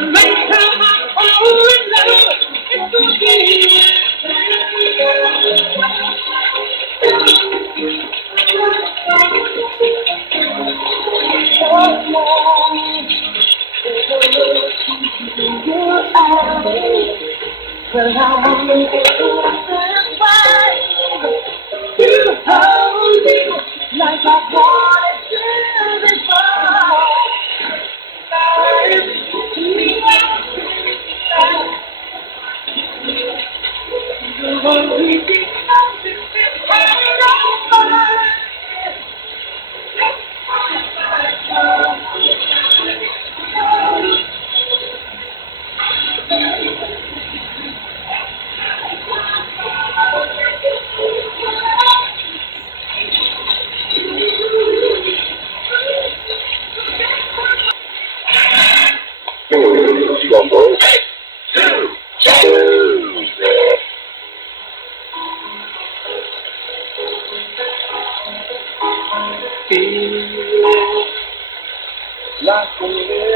Next time I fall in love, it's gonna be so long. There's a look in your eyes, but I wanna go find to hold you like I wanted to before. Feel like a